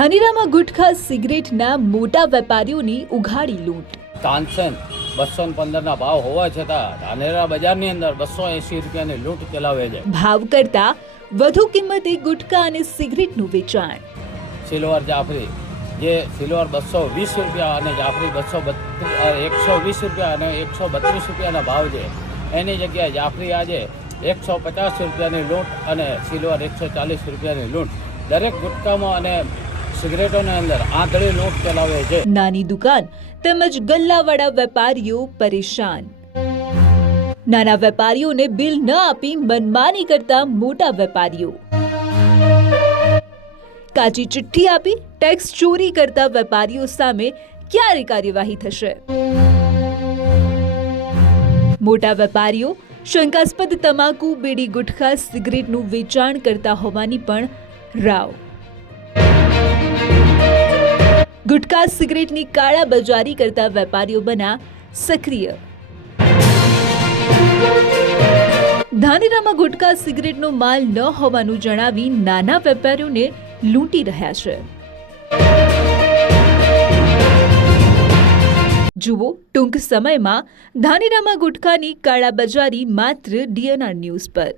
ધાનેરામાં ગુટખા સિગરેટના મોટા વેપારીઓની ઉઘાડી લૂંટ। તાનસેન 215ના ભાવ હોવા છતાં ધાનેરા બજારની અંદર 280 રૂપિયાની લૂંટ ચલાવે છે। ભાવ કરતા વધુ કિંમતે ગુટખા અને સિગરેટનું વેચાણ। સિલ્વર જાફરી જે સિલ્વર 220 રૂપિયા અને જાફરી 120 રૂપિયા અને 132 રૂપિયાના ભાવ છે, એની જગ્યાએ જાફરી આજે 150 રૂપિયાની લૂંટ અને સિલ્વર 140 રૂપિયાની લૂંટ। દરેક ગુટખામાં અને સિગરેટોની અંદર આંધળી લૂંટ ચલાવે છે। નાની દુકાન તેમજ ગલ્લાવાળા વેપારીઓ પરેશાન। નાના વેપારીઓને બિલ ન આપી મનમાની કરતા મોટા વેપારીઓ। કાચી ચિઠ્ઠી આપી ટેક્સ ચોરી કરતા વેપારીઓ સામે ક્યારે કાર્યવાહી થશે? મોટા વેપારીઓ શંકાસ્પદ તમાકુ, બીડી, ગુટખા, સિગરેટનું વેચાણ કરતા હોવાની પણ રાવ। ગુટખા સિગરેટની કાળાબજારી કરતા વેપારીઓ બના સક્રિય। ધાનેરામાં ગુટખા સિગરેટનો માલ ન હોવાનું જણાવી નાના વેપારીઓને લૂંટી રહ્યા છે। જુઓ ટૂંક સમયમાં ધાનેરામાં ગુટખાની કાળાબજારી માત્ર DNR ન્યૂઝ પર।